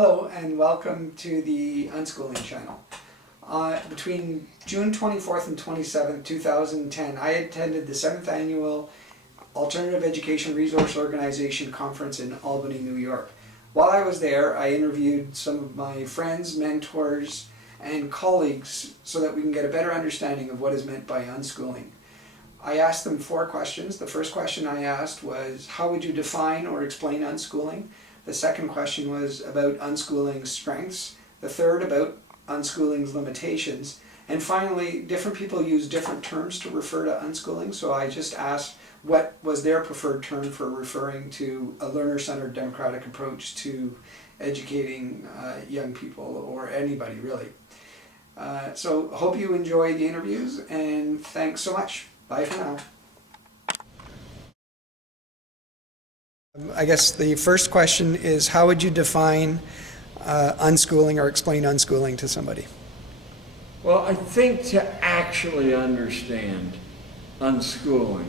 Hello and welcome to the Unschooling channel. Between June 24th and 27th, 2010, I attended the 7th Annual Alternative Education Resource Organization Conference in Albany, New York. While I was there, I interviewed some of my friends, mentors, and colleagues so that we can get a better understanding of what is meant by unschooling. I asked them 4 questions. The first question I asked was, how would you define or explain unschooling? The second question was about unschooling's strengths. The third about unschooling's limitations. And finally, different people use different terms to refer to unschooling, so I just asked what was their preferred term for referring to a learner-centered democratic approach to educating young people, or anybody really. So hope you enjoy the interviews, and thanks so much. Bye for now. I guess the first question is, how would you define unschooling or explain unschooling to somebody? Well, I think to actually understand unschooling,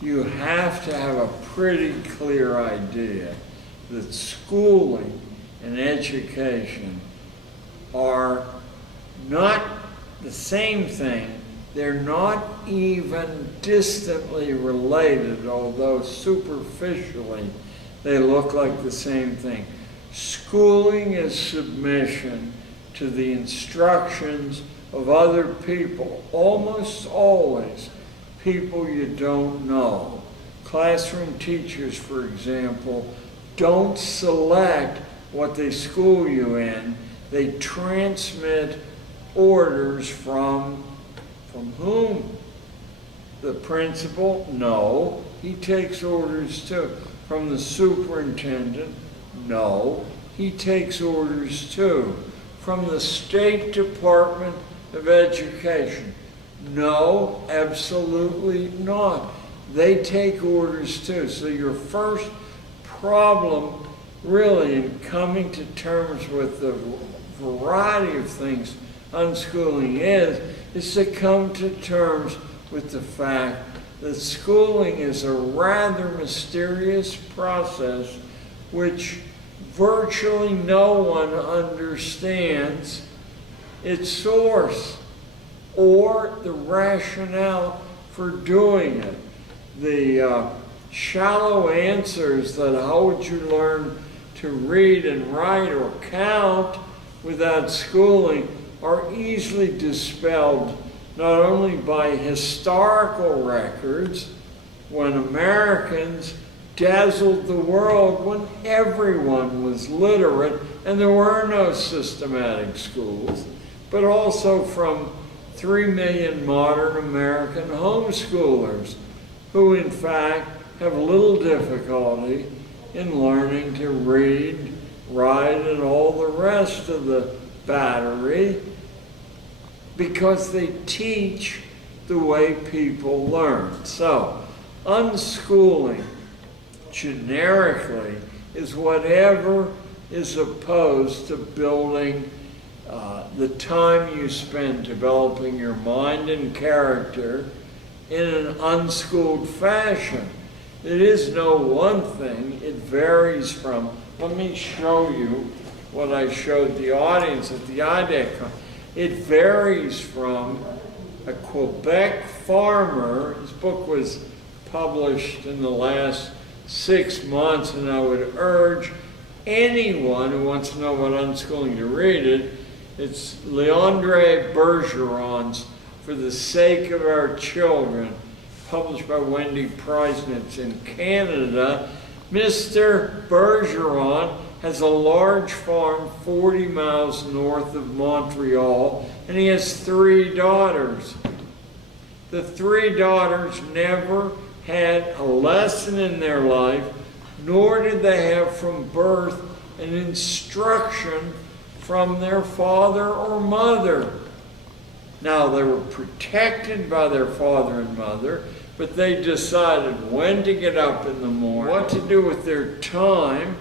you have to have a pretty clear idea that schooling and education are not the same thing. They're not even distantly related, although superficially they look like the same thing. Schooling is submission to the instructions of other people, almost always people you don't know. Classroom teachers, for example, don't select what they school you in. They transmit orders from whom? The principal? No. He takes orders too. From the superintendent? No. He takes orders too. From the State Department of Education? No, absolutely not. They take orders too. So your first problem really in coming to terms with the variety of things unschooling is to come to terms with the fact that schooling is a rather mysterious process which virtually no one understands its source or the rationale for doing it. The shallow answers that how would you learn to read and write or count without schooling are easily dispelled not only by historical records, when Americans dazzled the world when everyone was literate and there were no systematic schools, but also from 3 million modern American homeschoolers who in fact have little difficulty in learning to read, write, and all the rest of the battery, because they teach the way people learn. So, unschooling, generically, is whatever is opposed to building the time you spend developing your mind and character in an unschooled fashion. It is no one thing, it varies from, let me show you what I showed the audience at the IDEC. It varies from a Quebec farmer. His book was published in the last 6 months, and I would urge anyone who wants to know about unschooling to read it. It's Leandre Bergeron's For the Sake of Our Children, published by Wendy Preisnitz in Canada. Mr. Bergeron has a large farm 40 miles north of Montreal, and he has 3 daughters. The 3 daughters never had a lesson in their life, nor did they have from birth an instruction from their father or mother. Now, they were protected by their father and mother, but they decided when to get up in the morning, what to do with their time,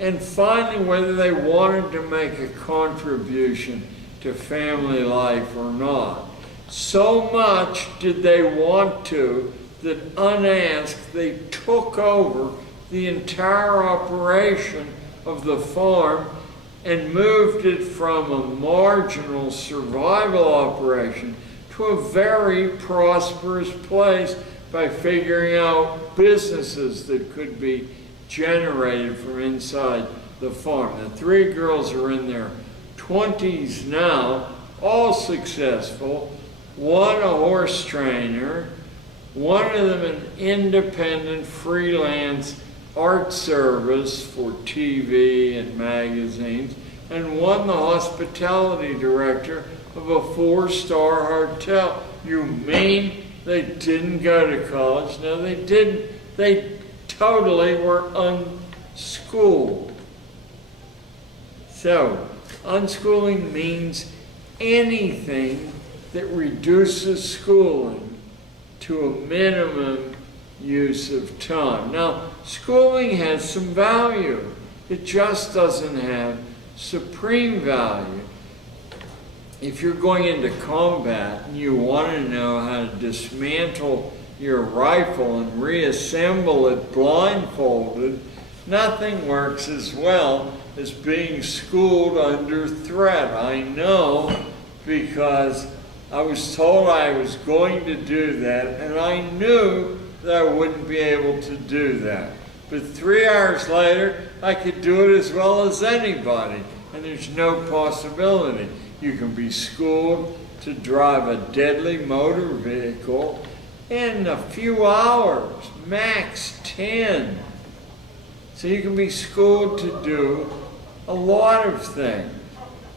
and finally whether they wanted to make a contribution to family life or not. So much did they want to that unasked they took over the entire operation of the farm and moved it from a marginal survival operation to a very prosperous place by figuring out businesses that could be generated from inside the farm. The three girls are in their 20s now, all successful. One a horse trainer, one of them an independent freelance art service for TV and magazines, and one the hospitality director of a 4-star hotel. You mean they didn't go to college? No, they didn't. They totally were unschooled. So, unschooling means anything that reduces schooling to a minimum use of time. Now, schooling has some value. It just doesn't have supreme value. If you're going into combat and you want to know how to dismantle your rifle and reassemble it blindfolded, nothing works as well as being schooled under threat. I know, because I was told I was going to do that, and I knew that I wouldn't be able to do that. But 3 hours later, I could do it as well as anybody, and there's no possibility. You can be schooled to drive a deadly motor vehicle in a few hours, max 10. So you can be schooled to do a lot of things,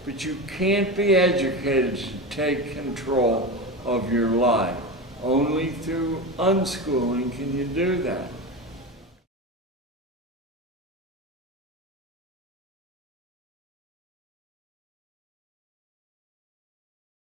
but you can't be educated to take control of your life. Only through unschooling can you do that.